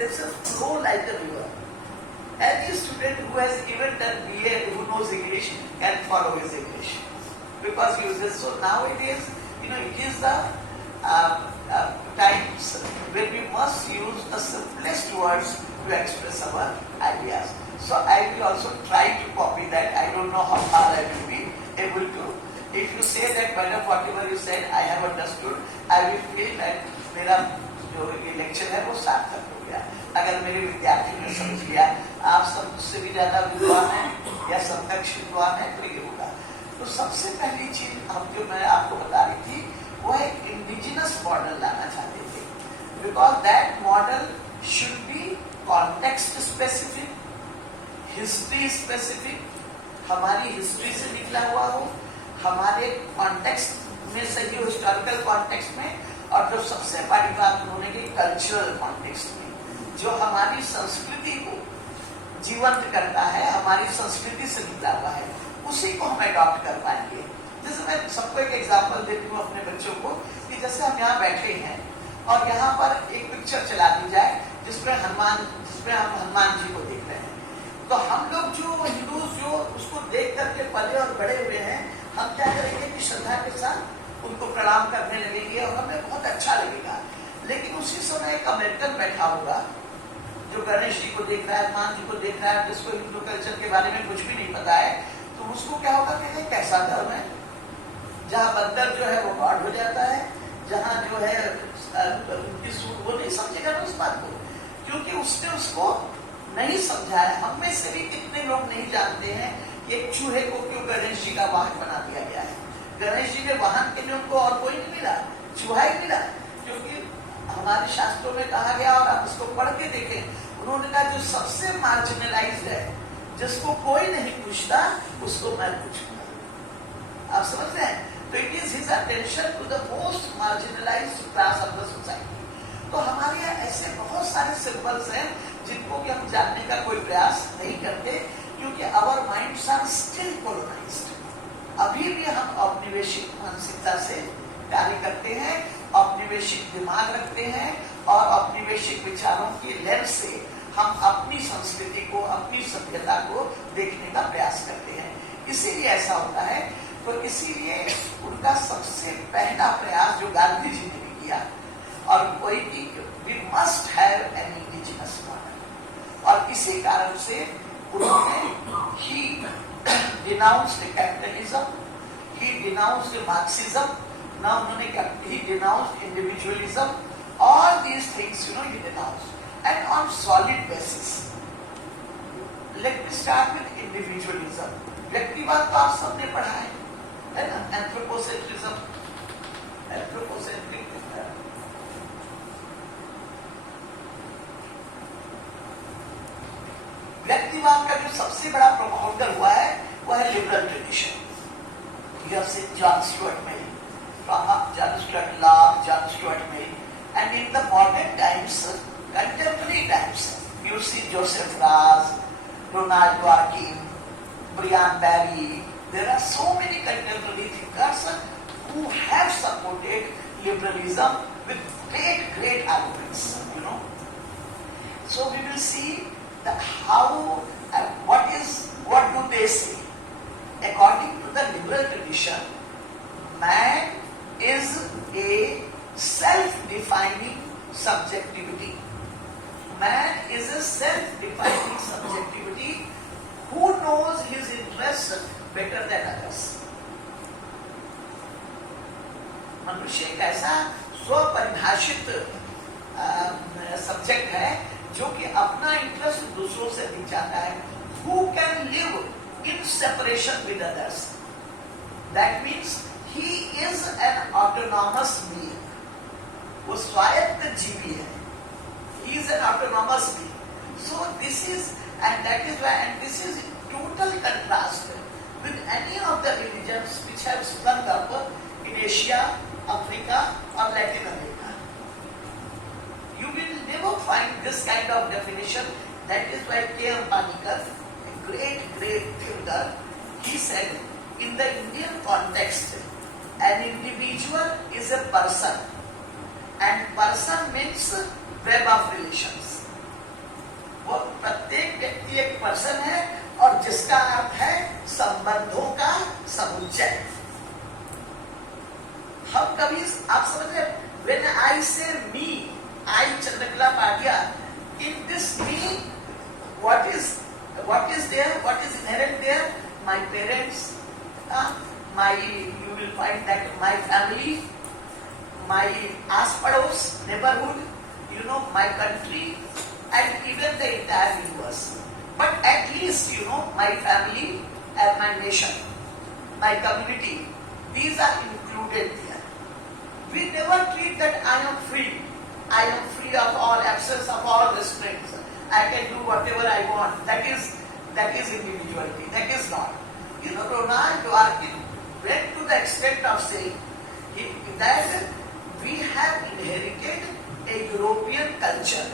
There's a flow like a river. Any student who has even done BA, who knows English, can follow his English because he uses. So nowadays, it is the times when we must use the simplest words to express our ideas. So I will also try to copy that. I don't know how far I will be able to. If you say that, madam, whatever you said, I have understood, I will feel that मेरा जो ये lecture है वो सार्थक हो गया. अगर मेरे विद्यार्थी ने समझ लिया, आप सब मुझसे भी ज्यादा विद्वान हैं या समकक्ष विद्वान है, तो ये होगा. तो सबसे पहली चीज जो मैं आपको बता रही थी, वो एक इंडिजिनस मॉडल लाना चाहते थे. Because that model should be context specific, history specific, हमारी हिस्ट्री से निकला हुआ हो, हमारे कॉन्टेक्स्ट में से जो हिस्टोरिकल कॉन्टेक्स्ट में, और जो सबसे बड़ी बात उन्होंने की कल्चरल कॉन्टेक्स्ट में, जो हमारी संस्कृति को जीवंत करता है, हमारी संस्कृति से निकला हुआ है, उसी को हम अडॉप्ट कर पाएंगे. जैसे मैं सबको एक एग्जांपल देती हूँ अपने बच्चों को, कि जैसे हम यहाँ बैठे हैं और यहाँ पर एक पिक्चर चला दी जाए जिसमें हम हनुमान जी को देख रहे हैं, तो हम लोग जो हिंदू जो उसको देख करके पले और बड़े हुए हैं, हम क्या करेंगे कि श्रद्धा के साथ उनको प्रणाम करने लगेंगे और हमें बहुत अच्छा लगेगा. लेकिन उसी समय एक अमेरिकन बैठा होगा जो गणेश जी को देख रहा है, हनुमान जी को देख रहा है, जिसको हिंदू कल्चर के बारे में कुछ भी नहीं पता है, तो उसको क्या होगा कि कैसा धर्म है जहाँ बंदर जो है वो गॉड हो जाता है, जहाँ जो है उनकी सूट, वो नहीं समझेगा ना उस बात को, क्योंकि उसने उसको नहीं समझा है. हम में से भी कितने लोग नहीं जानते हैं कि एक चूहे को क्यों गणेश जी का वाहन बना दिया गया है. गणेश जी के वाहन के लिए उनको और कोई नहीं मिला, चूहा ही मिला, क्योंकि हमारे शास्त्रों में कहा गया, और आप इसको पढ़ के देखें, उन्होंने कहा जो सबसे मार्जिनलाइज्ड है, जिसको कोई नहीं पूछता, उसको मैं पूछूंगा. आप समझते हैं? तो it is his attention to the most marginalised class of the society. तो हमारे यहाँ ऐसे बहुत सारे सिंबल्स हैं जिनको कि हम जानने का कोई प्रयास नहीं करते, क्योंकि our minds are still colonised. अभी भी हम औपनिवेशिक मानसिकता से कार्य करते हैं, औपनिवेशिक दिमाग रखते हैं, और औपनिवेशिक विचारों की लेंस से हम अपनी संस्कृति को, अपनी सभ्यता को देखने का प्रयास करते हैं. इसीलिए ऐसा होता है. तो इसीलिए उनका सबसे पहला प्रयास जो गांधी जी ने भी किया, और वही कि we must have an indigenous model, और इसी कारण से उन्होंने ही denounced capitalism, he denounced Marxism, now he denounced individualism, all these things he denounced, and on solid basis. Let me start with individualism. व्यक्तिवाद तो आप सबने पढ़ा है ना? एंथ्रोपोसेंट्रिज्म, एंथ्रोपोसेंट्रिक व्यक्तिवाद का जो सबसे बड़ा प्रोपागेंडर हुआ है वो है liberal tradition. John Stuart Mill, John Stuart law, John Stuart Mill, and in the modern times, contemporary times, you see Joseph Raz, Ronald Dworkin, Brian Barry. There are so many contemporary thinkers who have supported liberalism with great arguments. So we will see that how what do they say? According to the liberal tradition, man is a self-defining subjectivity. Man is a self-defining subjectivity who knows his interests better than others. मनुष्य एक ऐसा स्वपरिभाषित subject है जो कि अपना interest दूसरों से नहीं चाहता है. Who can live in separation with others? That means he is an autonomous being. वो स्वायत्त जीवी है. He is an autonomous being. So this is, and that is why, and this is in total contrast with any of the religions which have sprung up in Asia, Africa, or Latin America. You will never find this kind of definition. That is why K.M. Panikar, a great thinker, he said, in the Indian context, an individual is a person, and person means web of relations. संबंधों का समुच्चय। हम कभी आप समझ रहे, when I say me, I Chandrakala Patia, in this me, what is there? What is inherent there? My parents, you will find that my family, my aas-pados, neighborhood, my country, and even the entire universe. But at least, my family and my nation, my community, these are included here. We never treat that I am free. I am free of all, absence of all restraints. I can do whatever I want. That is individuality. That is not. Ronald Dworkin went to the extent of saying that we have inherited a European culture,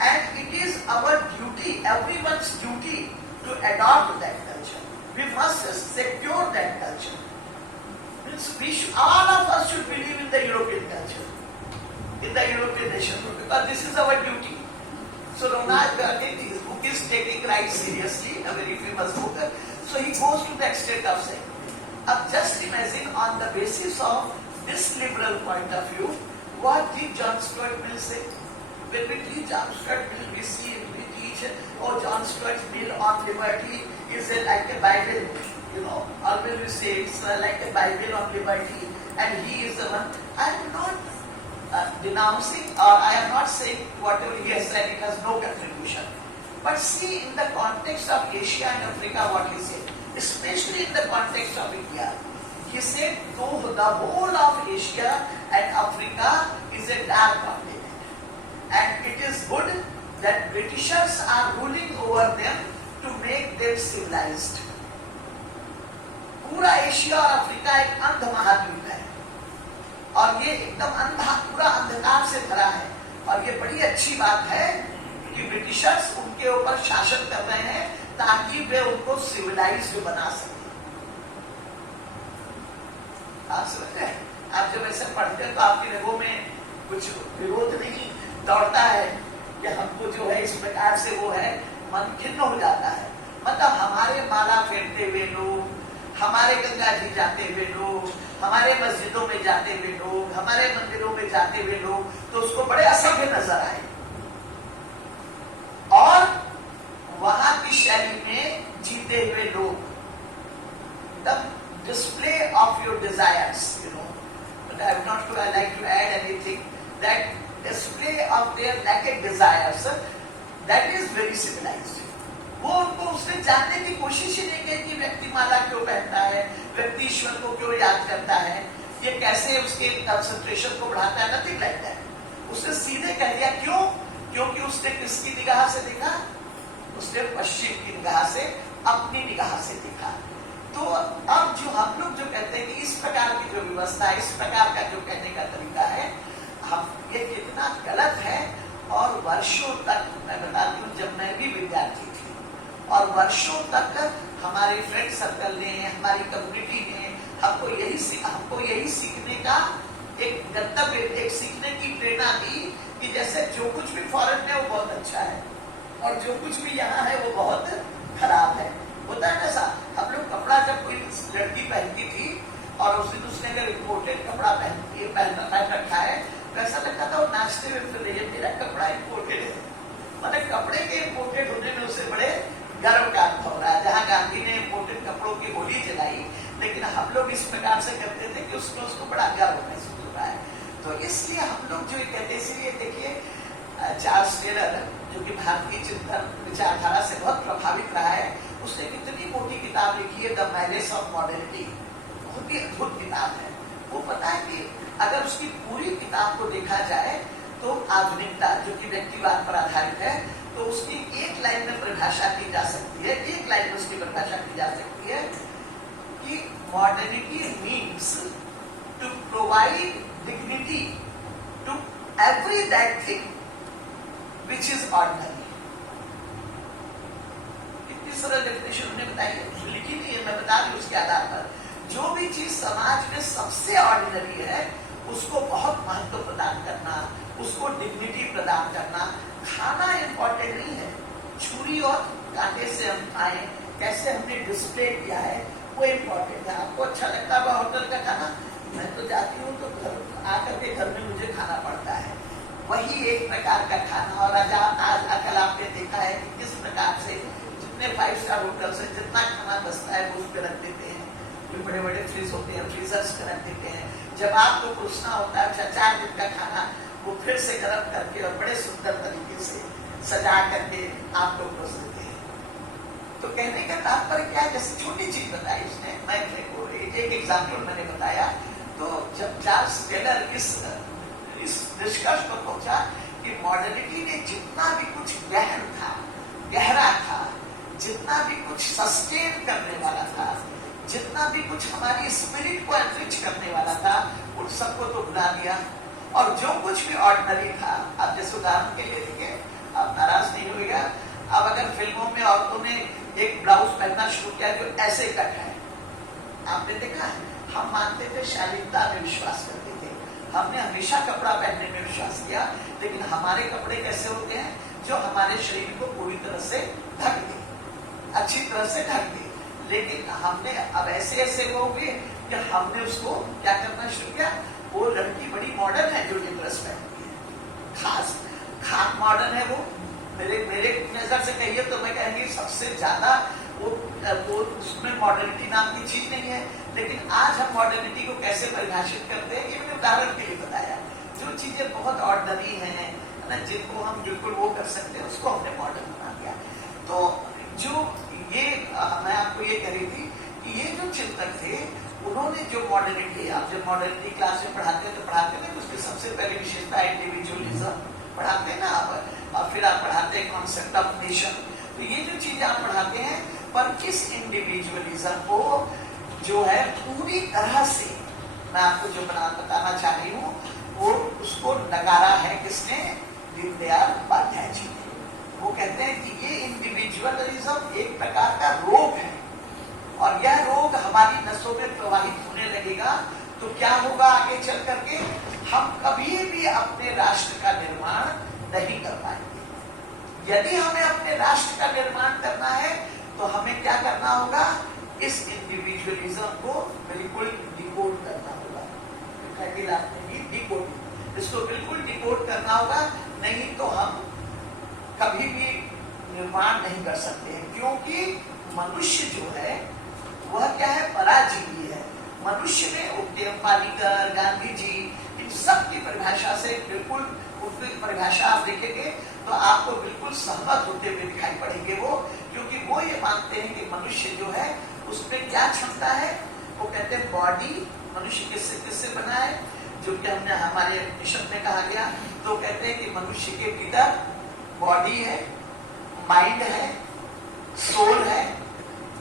and it is our duty, everyone's duty, to adopt that culture. We must secure that culture. All of us should believe in the European culture, in the European nation, because this is our duty. So Ronald Dworkin, his book is taking right seriously, a very famous book. So he goes to the extent of saying, just imagine on the basis of this liberal point of view, what did John Stuart Mill say? When we teach John Stuart Mill, we teach, John Stuart Mill on liberty is like a Bible. Always we say it's like a Bible on liberty, and he is the one. I am not denouncing, or I am not saying whatever he has said, it has no contribution. But see, in the context of Asia and Africa, what he said, especially in the context of India, he said, though the whole of Asia and Africa is a dark continent, and it is good that Britishers are ruling over them to make them civilized. पूरा Asia और Africa एक अंध महाद्वीप है, और ये एकदम पूरा अंधकार से भरा है, और ये बड़ी अच्छी बात है कि ब्रिटिशर्स उनके ऊपर शासन कर रहे हैं ताकि वे उनको सिविलाइज्ड बना सके। आप समझ रहे हैं? आप जब ऐसे पढ़ते हैं तो आपकी रगों में कुछ विरोध नहीं दौड़ता है कि हमको जो है इस प्रकार से वो है, मन खिन्न हो जाता है। मतलब हमारे माला फेरते हुए लोग, हमारे गंगा जी जाते हुए लोग, हमारे मस्जिदों में जाते हुए लोग, हमारे मंदिरों में जाते हुए लोग, तो उसको बड़े असभ्य नजर आए, और वहां की शैली में जीते हुए लोग, the display of your desires, but I would not like to add anything, that display of their naked desires, that is very civilized. वो उनको उसने जानने की कोशिश ही नहीं की कि व्यक्ति माला क्यों पहनता है, व्यक्ति ईश्वर को क्यों याद करता है, ये कैसे उसके कंसंट्रेशन को बढ़ाता है, नथिंग लाइक दैट। उसने सीधे कह दिया, क्यों? क्योंकि उसने किसकी निगाह से देखा? उसने पश्चिम की निगाह से, अपनी निगाह से देखा। तो अब जो हम लोग जो कहते हैं कि इस प्रकार की जो व्यवस्था, इस प्रकार का जो कहने का तरीका है, हम ये कितना गलत है। और वर्षों तक मैं बताती हूँ, जब मैं भी विद्यार्थी थी, और वर्षों तक हमारे फ्रेंड सर्कल ने, हमारी कम्युनिटी ने हमको यही सीखने का एक गंतव्य, एक सीखने की प्रेरणा दी कि जैसे जो कुछ भी फॉरेन में वो बहुत अच्छा है, और जो कुछ भी यहाँ है वो बहुत खराब है। होता है ना साहब, हम लोग कपड़ा जब कोई लड़की पहनती थी और उस दिन उसने अगर इम्पोर्टेड कपड़ा पहन रखा है, वैसा लगता था वो नाचते हुए फिर रही है, मेरा कपड़ा इम्पोर्टेड है। मतलब कपड़े के इम्पोर्टेड होने में उसे बड़े गर्व का अनुभव हो रहा है। जहाँ गांधी ने इम्पोर्टेड कपड़ों की होली जलाई, लेकिन हम लोग इस प्रकार से करते थे कि उसको बड़ा गर्व महसूस हो रहा है। तो इसलिए हम लोग जो कहते, इसलिए देखिए चार्ल्स टेलर, जो कि भारतीय चिंतन विचारधारा से बहुत प्रभावित रहा है, उसने कितनी मोटी किताब लिखी है, द मैलेस ऑफ मॉडर्निटी। बहुत ही अद्भुत किताब है। वो पता है कि अगर उसकी पूरी किताब को देखा जाए तो आधुनिकता, जो कि व्यक्तिवाद पर आधारित है, तो उसकी एक लाइन में परिभाषा की जा सकती है, एक लाइन में उसकी परिभाषा की जा सकती है कि modernity means to provide dignity to every that thing which is ordinary. कितनी सरल डेफिनेशन उन्होंने बताई है, लिखी नहीं है, मैं बता रही हूँ उसके आधार पर। जो भी चीज समाज में सबसे ऑर्डिनरी है, उसको बहुत महत्व प्रदान करना, उसको डिग्निटी प्रदान करना। खाना इंपॉर्टेंट नहीं है, छुरी और कांटे से हम खाएं कैसे हमने डिस्प्ले किया है वो इम्पोर्टेंट है। आपको अच्छा लगता है होटल का खाना, मैं तो जाती हूँ तो घर आकर के घर में मुझे खाना पड़ता है, वही एक प्रकार का खाना। और आज कल आपने देखा है कि किस प्रकार से जितने 5 स्टार होटल से जितना खाना बचता है वो उस पर रख देते हैं, जो बड़े बड़े फ्रिज होते हैं फ्रीजर्स पे रख देते हैं। जब आपको पूछना होता है अच्छा 4 दिन का खाना, वो फिर से गर्म करके और बड़े सुंदर तरीके से सजा करके आपको परोस देते हैं। तो कहने का तात्पर्य क्या है, जैसे छोटी चीज बताई उसने, मैं एक एग्जाम्पल मैंने बताया। तो जब चार्ल्स टेलर इस निष्कर्ष पर पहुंचा कि मॉडर्निटी ने जितना भी कुछ गहन था, गहरा था, जितना भी कुछ सस्टेन करने वाला था, जितना भी कुछ हमारी स्पिरिट को एनरिच करने वाला था, उन सबको तो भुला दिया। और जो कुछ भी ऑर्डिनरी था, अब जैसे उदाहरण के लिए देखिए, आप नाराज नहीं होगा, अब अगर फिल्मों में औरतों ने एक ब्लाउज पहनना शुरू किया जो ऐसे कट है, आपने देखा है, हम मानते थे शालीनता में विश्वास करते थे, हमने हमेशा कपड़ा पहनने में विश्वास किया, लेकिन हमारे कपड़े कैसे होते हैं जो हमारे शरीर को पूरी तरह से ढक दे, अच्छी तरह से ढक दे। लेकिन हमने अब ऐसे हो गए कि हमने उसको क्या करना शुरू किया, वो लड़की बड़ी मॉडर्न है जो ये ड्रेस पहनती है, खास मॉडर्न है वो। मेरे नजर से कहिए तो मैं कहेंगी सबसे ज्यादा वो उसमें मॉडर्निटी नाम की चीज नहीं है। लेकिन आज हम मॉडर्निटी को कैसे परिभाषित करते हैं, ये मैंने उदाहरण के लिए बताया। जो चीजें बहुत ऑर्डिनरी हैं ना, जिनको हम बिल्कुल वो कर सकते हैं, उसको हमने मॉडर्न बना दिया। तो जो ये मैं आपको ये कह रही थी कि ये जो चिंतक थे, उन्होंने जो मॉडर्निटी, आप जब मॉडर्निटी क्लास में पढ़ाते हैं तो पढ़ाते हैं उसकी सबसे पहली विशेषता इंडिविजुअलिज्म पढ़ाते हैं ना आप, और फिर आप पढ़ाते हैं कॉन्सेप्ट ऑफ नेशन। तो ये जो चीज आप पढ़ाते हैं, पर किस इंडिविजुअलिज्म को जो है पूरी तरह से, मैं आपको जो बताना चाह रही हूँ, वो उसको नकारा है किसने, दीनदयाल उपाध्याय जी ने। वो कहते हैं कि ये इंडिविजुअलिज्म एक प्रकार का रोग है, और यह रोग हमारी नसों में प्रवाहित होने लगेगा तो क्या होगा आगे चल करके, हम कभी भी अपने राष्ट्र का निर्माण नहीं कर पाएंगे। यदि हमें अपने राष्ट्र का निर्माण करना है तो हमें क्या करना होगा, इस इंडिविजुअलिज्म को बिल्कुल डिकोड करना होगा। डिकोड, इसको बिल्कुल डिकोड करना होगा, नहीं तो हम कभी भी निर्माण नहीं कर सकते हैं। क्योंकि मनुष्य जो है वह क्या है, पराजीवी है। मनुष्य में उद्यम पालिकर, गांधी जी, इन सब की परिभाषा से बिल्कुल, उनकी परिभाषा आप देखेंगे तो आपको बिल्कुल सहमत होते हुए दिखाई पड़ेंगे वो, क्योंकि वो ये मानते हैं कि मनुष्य जो है उसमें क्या क्षमता है। वो कहते हैं बॉडी, मनुष्य किससे किससे बना है, जो कि हमने हमारे मिशन में कहा गया। तो कहते हैं कि मनुष्य के भीतर बॉडी है, माइंड है, सोल है।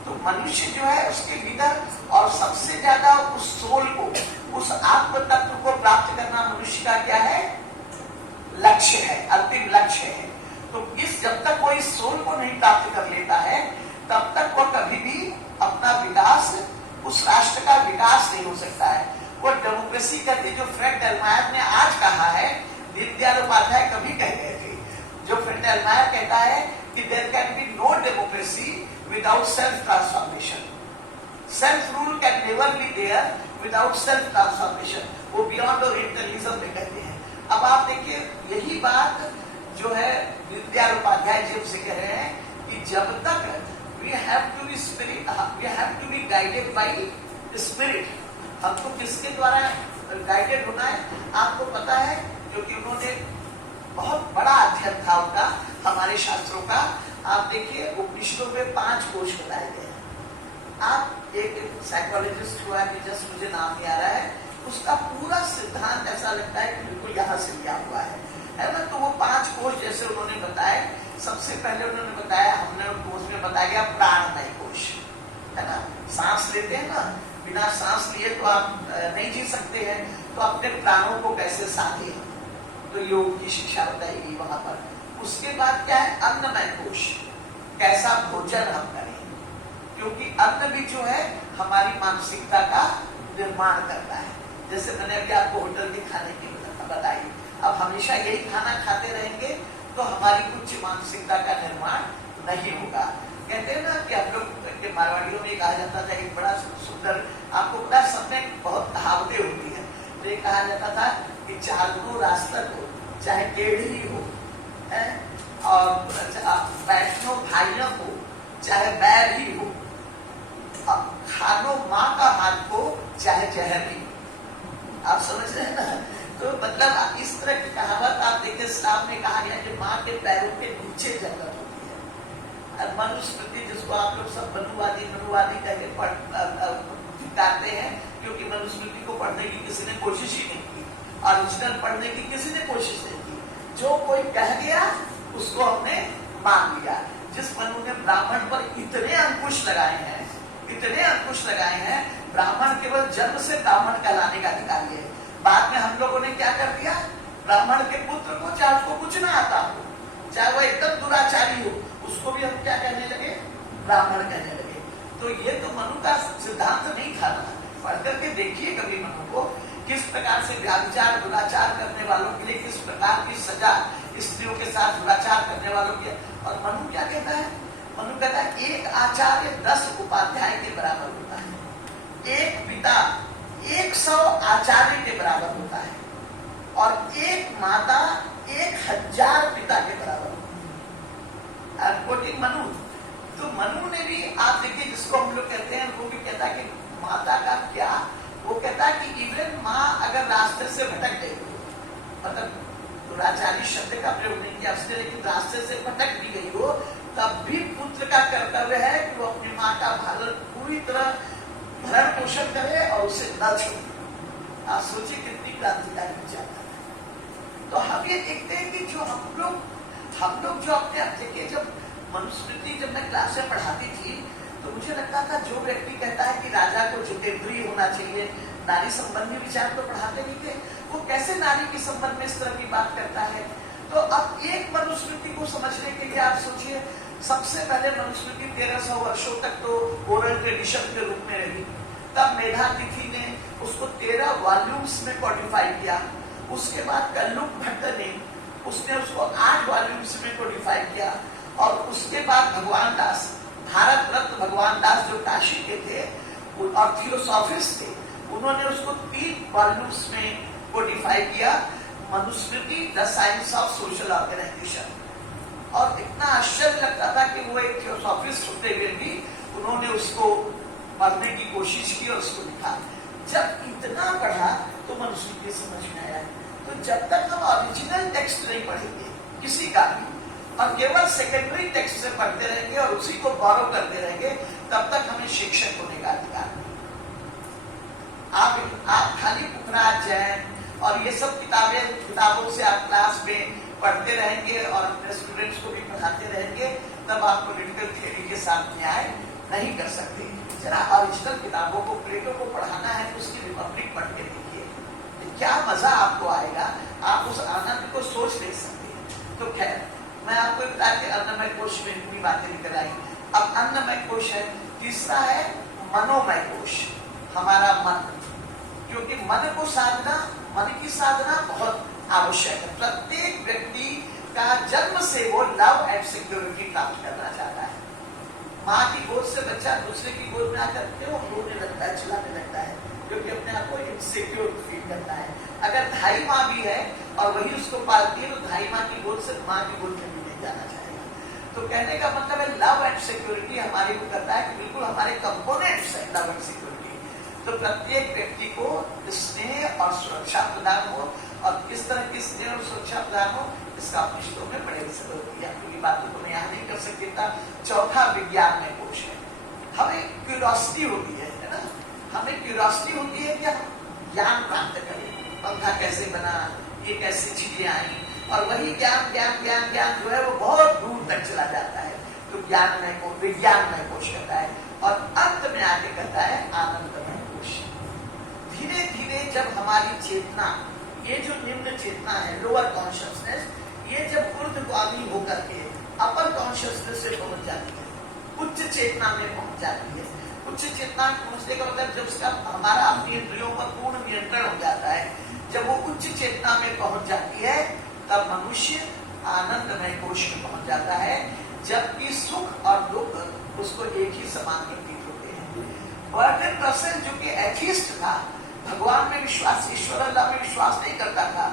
तो मनुष्य जो है उसके भीतर, और सबसे ज्यादा उस सोल को, उस आत्म तत्व को प्राप्त करना मनुष्य का क्या है, लक्ष्य है, अंतिम लक्ष्य है। तो इस जब तक वो इस सोल को नहीं प्राप्त कर लेता है, तब तक वो कभी भी अपना विकास, उस राष्ट्र का विकास नहीं हो सकता है। वो डेमोक्रेसी करके जो फ्रेड डेलमायर ने आज कहा है, दीनदयाल उपाध्याय कभी कह गए थे। जो फ्रेड डेलमायर कहता है कि there can be no democracy without self transformation, self rule can never be there without self transformation. वो बियॉन्ड ओरिएंटलिज्म में कहते हैं। अब आप देखिए, यही बात जो है दीनदयाल उपाध्याय जी से कह रहे हैं कि जब तक we have to be spirit, we have to be guided by spirit। हमको किसके द्वारा गाइडेड होना है, आपको पता है, क्योंकि उन्होंने बहुत बड़ा अध्ययन था उनका हमारे शास्त्रों का। आप देखिए उपनिषदों में 5 कोश बताए गए हैं। आप एक साइकोलॉजिस्ट हुआ है, जस्ट मुझे नाम नहीं आ रहा है, उसका पूरा सिद्धांत ऐसा लगता है कि बिल्कुल यहाँ से लिया हुआ है ना। तो वो 5 कोश जैसे उन्होंने बताए, सबसे पहले उन्होंने बताया, हमने उन कोश में बताया गया प्राणमय कोश, है ना। सांस लेते हैं ना, बिना सांस लिए तो आप नहीं जी सकते हैं, तो अपने प्राणों को कैसे साधे, तो योग की शिक्षा बताएगी वहां पर। उसके बाद क्या है, अन्नमय कोश, कैसा भोजन हम करें, क्योंकि अन्न भी जो है हमारी मानसिकता का निर्माण करता है। जैसे मैंने अभी आपको होटल के खाने की बताई, अब हमेशा यही खाना खाते रहेंगे तो हमारी उच्च मानसिकता का निर्माण नहीं होगा। कहते हैं ना कि हम लोग के मारवाड़ियों में कहा जाता था, एक बड़ा सुंदर, आपको पता है सब में बहुत कहावतें होती है, तो ये कहा जाता था कि चारों रास्ता को चाहे टेढ़ी हो और बैठनो भाइयों को चाहे बैर ही हो, खानो माँ का हाथ को चाहे जहर ही। आप समझ रहे हैं ना? तो मतलब इस तरह की कहावत आप देखिए, इस्लाम में कहा गया कि माँ के पैरों के नीचे जन्नत होती है। और मनुस्मृति जिसको आप लोग सब मनुवादी करके दिखाते हैं, क्योंकि मनुस्मृति को पढ़ने की किसी ने कोशिश ही नहीं की, ओरिजिनल पढ़ने की किसी ने कोशिश नहीं की, जो कोई कह गया उसको हमने मान लिया। जिस मनु ने ब्राह्मण पर इतने अंकुश लगाए हैं, इतने अंकुश लगाए हैं, ब्राह्मण केवल जन्म से ब्राह्मण कहलाने का अधिकारी है। बाद में हम लोगों ने क्या कर दिया, ब्राह्मण के पुत्र को चाहे उसको कुछ ना आता हो, चाहे वो एकदम दुराचारी हो, उसको भी हम क्या कहने लगे, ब्राह्मण कहने लगे। तो ये तो मनु का सिद्धांत नहीं था ना। पढ़ करके देखिए कभी मनु को, किस प्रकार से व्याभिचार दुराचार करने वालों के लिए किस प्रकार की सजा, स्त्रियों के साथ दुराचार करने वालों के। और मनु क्या कहता है, मनु कहता है एक आचार्य 10 उपाध्याय के बराबर होता है, एक पिता 100 आचार्य के बराबर होता है, और एक माता 1000 पिता के बराबर होता है। कोटिंग मनु। तो मनु ने भी, आप देखिए जिसको हम लोग कहते हैं, वो भी कहता है कि माता का क्या, वो कहता है कि इवन माँ अगर रास्ते से भटक गई हो, मतलब दुराचारी शब्द का प्रयोग नहीं किया उसने, लेकिन रास्ते से भटक भी गई हो, तब भी पुत्र का कर्तव्य है कि वो अपनी माँ का पूरी तरह भरण पोषण करे और उसे न छोड़े। आप सोचिए कितनी क्रांतिकारी विचार है। तो हम ये देखते हैं कि जो हम लोग जो अपने आप देखिए, जब मनुस्मृति जब मैं क्लास में पढ़ाती थी, तो मुझे लगता था जो व्यक्ति कहता है कि राजा को जितेंद्रिय होना चाहिए, नारी संबंधी विचार तो पढ़ाते नहीं थे, वो कैसे नारी के संबंध में इस तरह की बात करता है। तो अब एक मनुस्मृति को समझने के लिए आप सोचिए, सबसे पहले मनुस्मृति 1300 वर्षों तक तो ओरल ट्रेडिशन के रूप में रही, तब मेधातिथि ने उसको 13 वॉल्यूम्स में कोडिफाई किया। उसके बाद कल्लुक भट्ट ने उसने उसको 8 वॉल्यूम्स में कोडिफाई किया, और उसके बाद भगवान दास, भारत रत्न भगवान दास जो काशी के थे और थियोसॉफिस्ट थे, उन्होंने उसको 3 वॉल्यूम्स में कोडिफाई किया, Manusmriti the science of social organization. और इतना आश्चर्य लगता था कि वो एक थियोसॉफिस्ट होते हुए भी उन्होंने उसको पढ़ने की कोशिश की और उसको लिखा। जब इतना पढ़ा तो मनुस्मृति समझ में आया। तो जब तक हम ओरिजिनल टेक्स्ट नहीं पढ़ेंगे किसी का भी, और केवल सेकेंडरी टेक्स्ट से पढ़ते रहेंगे और उसी को बोरो करते रहेंगे, तब तक हमें शिक्षक होने का अधिकार नहीं। आप खाली पुखराज जैन और ये सब किताबों से आप क्लास में पढ़ते रहेंगे और अपने स्टूडेंट्स को भी पढ़ाते रहेंगे, तब आप पॉलिटिकल थ्योरी के साथ न्याय नहीं कर सकते। जरा ओरिजिनल किताबों को, प्लेटो को पढ़ाना है तो उसकी रिपब्लिक पढ़ के देखिए, क्या मजा आपको आएगा, आप उस आनंद को सोच नहीं सकते। तो खैर, मैं आपको बता के अन्नमय कोश में पूरी बातें निकल आई। अब अन्नमय कोश है, तीसरा है मनोमय कोश, हमारा मन, क्योंकि मन को साधना, मन की साधना बहुत आवश्यक है। प्रत्येक व्यक्ति का जन्म से वो लव एंड सिक्योरिटी प्राप्त करना चाहता है। माँ की गोद से बच्चा दूसरे की गोद में आकर क्यों रोने लगता है, चिल्लाने लगता है, क्योंकि अपने आप को इनसिक्योर फील करता है। अगर धाई माँ भी है और वही उसको पालती है, तो धाई माँ की गोद से माँ की गोद में भी नहीं जाना चाहेगा। तो कहने का मतलब है लव एंड सिक्योरिटी हमारे को करता है कि बिल्कुल हमारे कंपोनेंट्स है लव एंड सिक्योरिटी। तो प्रत्येक व्यक्ति को स्नेह और सुरक्षा प्रदान हो, और किस तरह की स्नेह और सुरक्षा प्रदान हो, इसका पुस्तकों में बड़े जरूरत है। पूरी बातों को मैं यहाँ नहीं कर सकती था। चौथा विज्ञान में कोश है। हमें क्यूरियोसिटी होती है ना, हमें क्यूरियोसिटी होती है कि हम ज्ञान प्राप्त करें, पंखा कैसे बना, ये कैसी चीजें आई, और वही ज्ञान ज्ञान ज्ञान ज्ञान जो है वो बहुत दूर तक चला जाता है। तो ज्ञानमय को विज्ञानमय कोश कहता है, और अंत में आके कहता है आनंदमय कोश। धीरे धीरे जब हमारी चेतना, ये जो निम्न चेतना है, लोअर कॉन्शियसनेस, ये जब ऊर्ध्वगामी होकर के अपर कॉन्शियसनेस से पहुंच जाती है, उच्च चेतना में पहुंच जाती है। उच्च चेतना पहुंचने का मतलब जब उसका हमारा अपनी इंद्रियों पर पूर्ण नियंत्रण हो जाता है, जब वो उच्च चेतना में पहुंच जाती है, तब मनुष्य आनंदमय कोश में पहुंच जाता है। जबकि सुख और दुख उसको एक ही समान प्रतीत होते हैं। बर्टन रसेल जो कि एथिस्ट था, भगवान में विश्वास, ईश्वर अल्लाह में विश्वास नहीं करता था,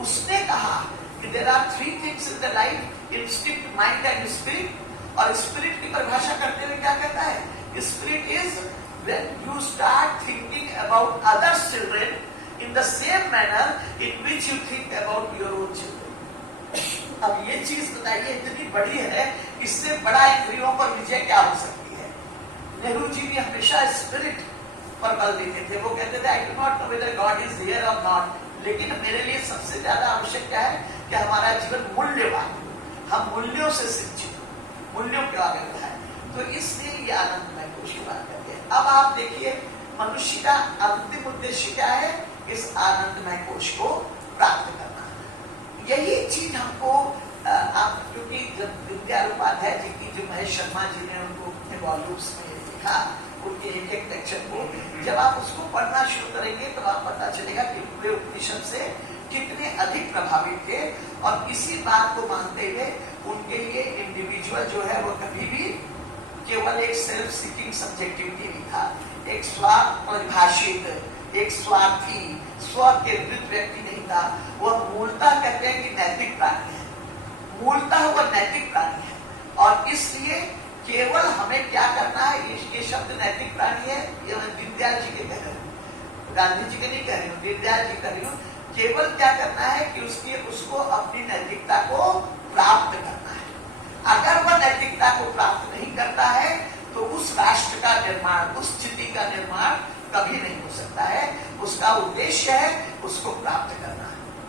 उसने कहा कि there are three things in the life, instinct, mind and spirit. और स्पिरिट की परिभाषा करते हुए क्या कहता है? Spirit is when you start thinking about others children in the same manner in which you think about your own children। अब ये चीज बताइए इतनी बड़ी है, इससे बड़ा इंद्रियों पर विजय क्या हो सकती है? नेहरू जी भी हमेशा स्पिरिट पर बल देते थे। वो कहते थे I do not know whether God is here और नॉट, लेकिन मेरे लिए सबसे ज्यादा आवश्यक क्या है कि हमारा जीवन मूल्यवान, हम मूल्यों से शिक्षित, मूल्यों के आगे बढ़ाए। तो इसलिए ये आनंदमय कोश की बात करते हैं। अब आप देखिए मनुष्य का अंतिम उद्देश्य क्या है? इस आनंदमय कोश को प्राप्त करना। यही चीज हमको आप, क्योंकि जब विद्या उपाध्याय जी की, जो महेश शर्मा जी ने उनको अपने वॉल्यूम्स में लिखा, उनके एक एक लेक्चर को जब आप उसको पढ़ना शुरू करेंगे तो आप पता चलेगा कि वे उपनिषद से कितने अधिक प्रभावित थे। और इसी बात को मानते हुए उनके लिए इंडिविजुअल जो है वो कभी भी केवल एक सेल्फ सीकिंग सब्जेक्टिविटी नहीं था, एक स्वार्थ परिभाषित, एक स्वार्थी, स्व केंद्रित व्यक्ति नहीं था। वह मूलतः कहते हैं कि नैतिक प्राणी है, मूलतः वह नैतिक प्राणी है। और इसलिए केवल हमें क्या करना है, ये शब्द नैतिक प्राणी है, ये मैं दीनदयाल जी के कह रही हूँ, गांधी जी के नहीं कह रही हूँ, दीनदयाल जी कर रही हूँ। केवल क्या करना है कि उसको अपनी नैतिकता को प्राप्त करना है। अगर वह नैतिकता को प्राप्त नहीं करता है तो उस राष्ट्र का निर्माण, उस स्थिति का निर्माण कभी नहीं हो सकता है। उसका उद्देश्य है उसको प्राप्त करना।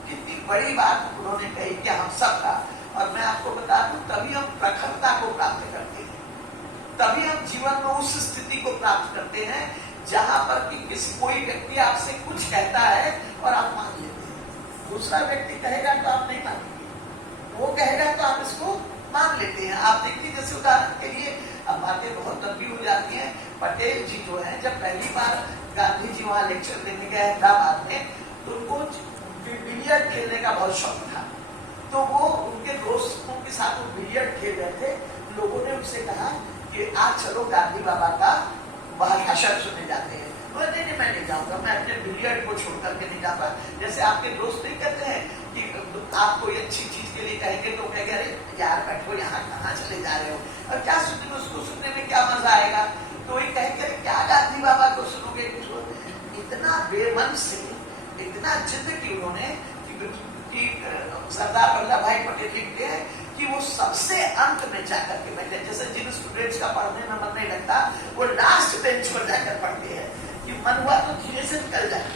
कितनी बड़ी बात उन्होंने कही कि हम सब का, और मैं आपको बता दूं तभी हम प्रखरता को प्राप्त करते हैं, तभी हम जीवन में उस स्थिति को प्राप्त करते हैं जहां पर कि कोई व्यक्ति आपसे कुछ कहता है और आप मान लेते हैं। दूसरा व्यक्ति कहेगा तो आप नहीं मानेंगे, वो कहेगा तो आप इसको मान लेते हैं। आप देखिए जैसे उदाहरण के लिए, अब बातें बहुत लंबी हो जाती हैं। पटेल जी जो है, जब पहली बार गांधी जी वहां लेक्चर देने गए हैदराबाद में, तो उनको बिलियर्ड खेलने का बहुत शौक था। तो वो उनके दोस्तों के साथ वो बिलियर्ड खेल रहे थे। लोगों ने उनसे कहा कि आज चलो गांधी बाबा का वहां भाषण सुनने जाते हैं। नहीं, मैं नहीं जाऊंगा, मैं अपने बिलियर्ड को छोड़ करके नहीं जाऊंगा। जैसे आपके दोस्त नहीं कहते हैं कि आप कोई अच्छी चीज के लिए कहेंगे तो कहेंगे अरे यार बैठो, यहाँ कहाँ चले जा रहे हो, और क्या सुनोगे, उसको सुनने में क्या मजा आएगा। तो वही कहेंगे क्या गांधी बाबा को सुनोगे। इतना बेमन से, इतना जिद की उन्होंने कि सरदार वल्लभ भाई पटेल लिखते हैं कि वो सबसे अंत में जाकर के बैठे। जैसे जिन स्टूडेंट्स का पढ़ने में मन नहीं लगता वो लास्ट बेंच पर जाकर पढ़ते हैं कि मन हुआ तो धीरे से निकल जाए।